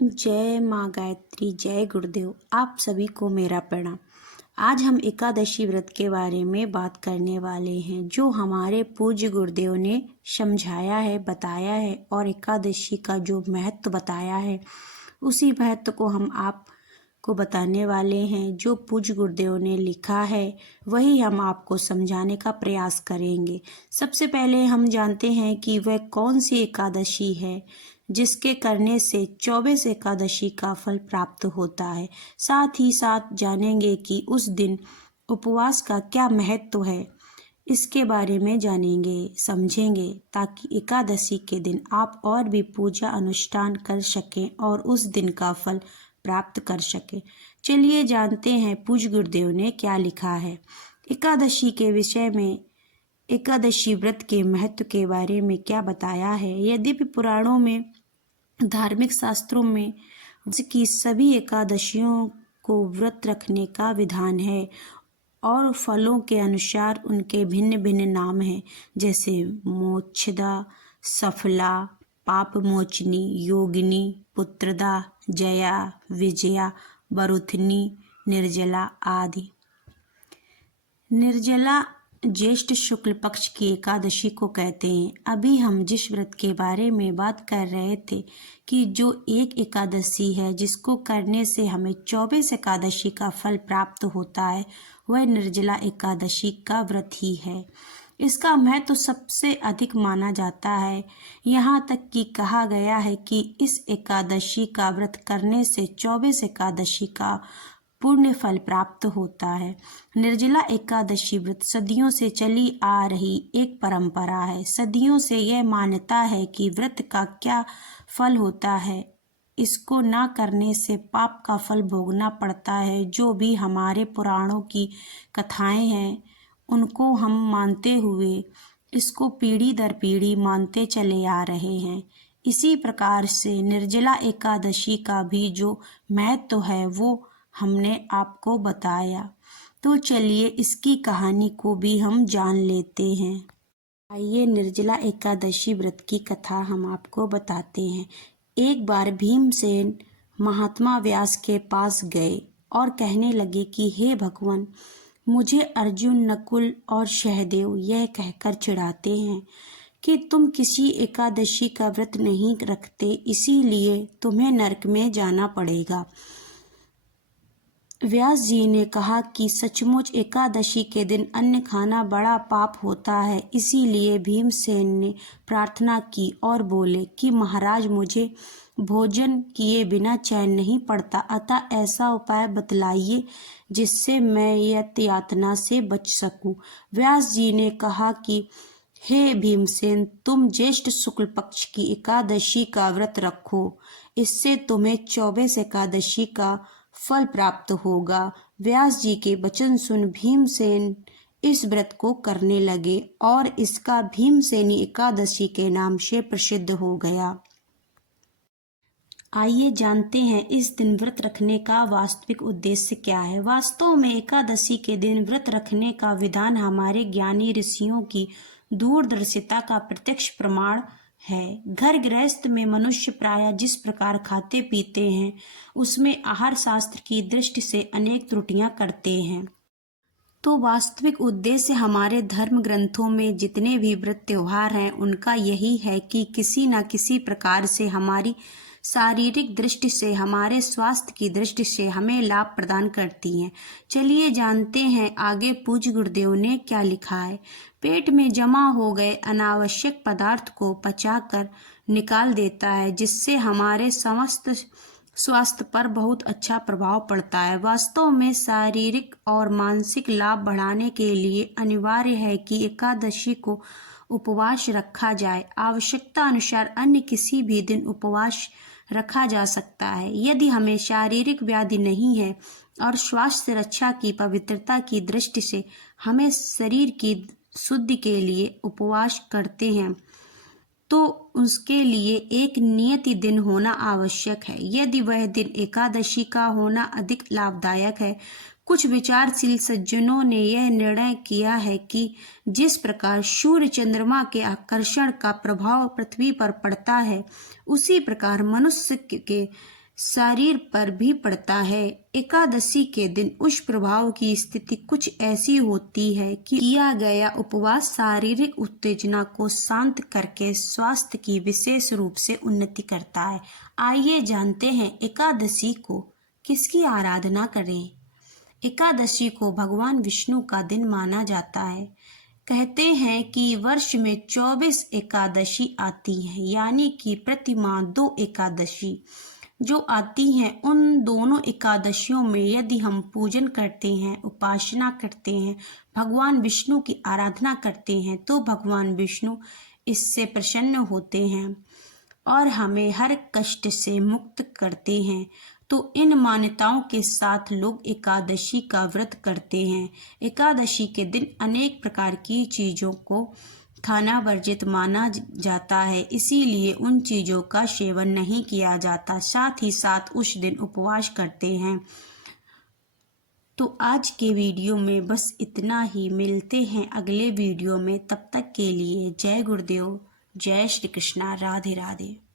जय माँ गायत्री, जय गुरुदेव। आप सभी को मेरा प्रणाम। आज हम एकादशी व्रत के बारे में बात करने वाले हैं, जो हमारे पूज्य गुरुदेव ने समझाया है, बताया है और एकादशी का जो महत्व बताया है, उसी महत्व को हम आपको बताने वाले हैं। जो पूज्य गुरुदेव ने लिखा है वही हम आपको समझाने का प्रयास करेंगे। सबसे पहले हम जानते हैं कि वह कौन सी एकादशी है जिसके करने से 24 एकादशी का फल प्राप्त होता है। साथ ही साथ जानेंगे कि उस दिन उपवास का क्या महत्व है, इसके बारे में जानेंगे, समझेंगे, ताकि एकादशी के दिन आप और भी पूजा अनुष्ठान कर सकें और उस दिन का फल प्राप्त कर सकें। चलिए जानते हैं पूज्य गुरुदेव ने क्या लिखा है एकादशी के विषय में। एकादशी व्रत के महत्व के बारे में क्या बताया है। यद्यपि पुराणों में, धार्मिक शास्त्रों में की सभी एकादशियों को व्रत रखने का विधान है और फलों के अनुसार उनके भिन्न भिन्न नाम हैं, जैसे मोक्षदा, सफला, पाप मोचनी, योगिनी, पुत्रदा, जया, विजया, वरुथनी, निर्जला आदि। निर्जला ज्येष्ठ शुक्ल पक्ष की एकादशी को कहते हैं। अभी हम जिस व्रत के बारे में बात कर रहे थे कि जो एक एकादशी है जिसको करने से हमें 24 एकादशी का फल प्राप्त होता है, वह निर्जला एकादशी का व्रत ही है। इसका महत्व सबसे अधिक माना जाता है। यहाँ तक कि कहा गया है कि इस एकादशी का व्रत करने से 24 एकादशी का पुण्य फल प्राप्त होता है। निर्जला एकादशी व्रत सदियों से चली आ रही एक परंपरा है। सदियों से यह मान्यता है कि व्रत का क्या फल होता है, इसको ना करने से पाप का फल भोगना पड़ता है। जो भी हमारे पुराणों की कथाएं हैं, उनको हम मानते हुए इसको पीढ़ी दर पीढ़ी मानते चले आ रहे हैं। इसी प्रकार से निर्जला एकादशी का भी जो महत्व है वो हमने आपको बताया। तो चलिए इसकी कहानी को भी हम जान लेते हैं। आइए निर्जला एकादशी व्रत की कथा हम आपको बताते हैं। एक बार भीमसेन महात्मा व्यास के पास गए और कहने लगे कि हे भगवान, मुझे अर्जुन, नकुल और सहदेव यह कहकर चिढ़ाते हैं कि तुम किसी एकादशी का व्रत नहीं रखते, इसीलिए तुम्हें नरक में जाना पड़ेगा। व्यास जी ने कहा कि सचमुच एकादशी के दिन अन्न खाना बड़ा पाप होता है। इसीलिए भीमसेन ने प्रार्थना की और बोले कि महाराज, मुझे भोजन किए बिना चैन नहीं पड़ता, अतः ऐसा उपाय बतलाइए जिससे मैं यह यातना से बच सकूं। व्यास जी ने कहा कि हे भीमसेन, तुम ज्येष्ठ शुक्ल पक्ष की एकादशी का व्रत रखो, इससे तुम्हें 24 एकादशी का फल प्राप्त होगा। व्यास जी के वचन सुन भीमसेन इस व्रत को करने लगे और इसका भीमसेनी एकादशी के नाम से प्रसिद्ध हो गया। आइए जानते हैं इस दिन व्रत रखने का वास्तविक उद्देश्य क्या है। वास्तव में एकादशी के दिन व्रत रखने का विधान हमारे ज्ञानी ऋषियों की दूरदर्शिता का प्रत्यक्ष प्रमाण है। घर गृहस्थ में मनुष्य प्रायः जिस प्रकार खाते पीते हैं, उसमें आहार शास्त्र की दृष्टि से अनेक त्रुटियां करते हैं। तो वास्तविक उद्देश्य हमारे धर्म ग्रंथों में जितने भी व्रत त्योहार हैं, उनका यही है कि किसी न किसी प्रकार से हमारी शारीरिक दृष्टि से, हमारे स्वास्थ्य की दृष्टि से हमें लाभ प्रदान करती हैं। चलिए जानते हैं आगे पूज्य गुरुदेव ने क्या लिखा है। पेट में जमा हो गए अनावश्यक पदार्थ को पचाकर निकाल देता है, जिससे हमारे समस्त स्वास्थ्य पर बहुत अच्छा प्रभाव पड़ता है। वास्तव में शारीरिक और मानसिक लाभ बढ़ाने के लिए अनिवार्य है कि एकादशी को उपवास रखा जाए। आवश्यकता अनुसार अन्य किसी भी दिन उपवास रखा जा सकता है। यदि हमें शारीरिक व्याधि नहीं है और स्वास्थ्य रक्षा की पवित्रता की दृष्टि से हमें शरीर की शुद्धि के लिए उपवास करते हैं, तो उसके लिए एक नियति दिन होना आवश्यक है। यदि वह दिन एकादशी का होना अधिक लाभदायक है। कुछ विचारशील सज्जनों ने यह निर्णय किया है कि जिस प्रकार सूर्य चंद्रमा के आकर्षण का प्रभाव पृथ्वी पर पड़ता है, उसी प्रकार मनुष्य के शरीर पर भी पड़ता है। एकादशी के दिन उस प्रभाव की स्थिति कुछ ऐसी होती है कि किया गया उपवास शारीरिक उत्तेजना को शांत करके स्वास्थ्य की विशेष रूप से उन्नति करता है। आइए जानते हैं एकादशी को किसकी आराधना करें। एकादशी को भगवान विष्णु का दिन माना जाता है। कहते हैं कि वर्ष में 24 एकादशी आती हैं, यानी कि प्रति माह 2 एकादशी जो आती हैं। उन दोनों एकादशियों में यदि हम पूजन करते हैं, उपासना करते हैं, भगवान विष्णु की आराधना करते हैं तो भगवान विष्णु इससे प्रसन्न होते हैं और हमें हर कष्ट से मुक्त करते हैं। तो इन मान्यताओं के साथ लोग एकादशी का व्रत करते हैं। एकादशी के दिन अनेक प्रकार की चीज़ों को खाना वर्जित माना जाता है, इसीलिए उन चीज़ों का सेवन नहीं किया जाता। साथ ही साथ उस दिन उपवास करते हैं। तो आज के वीडियो में बस इतना ही। मिलते हैं अगले वीडियो में, तब तक के लिए जय गुरुदेव, जय श्री कृष्णा, राधे राधे।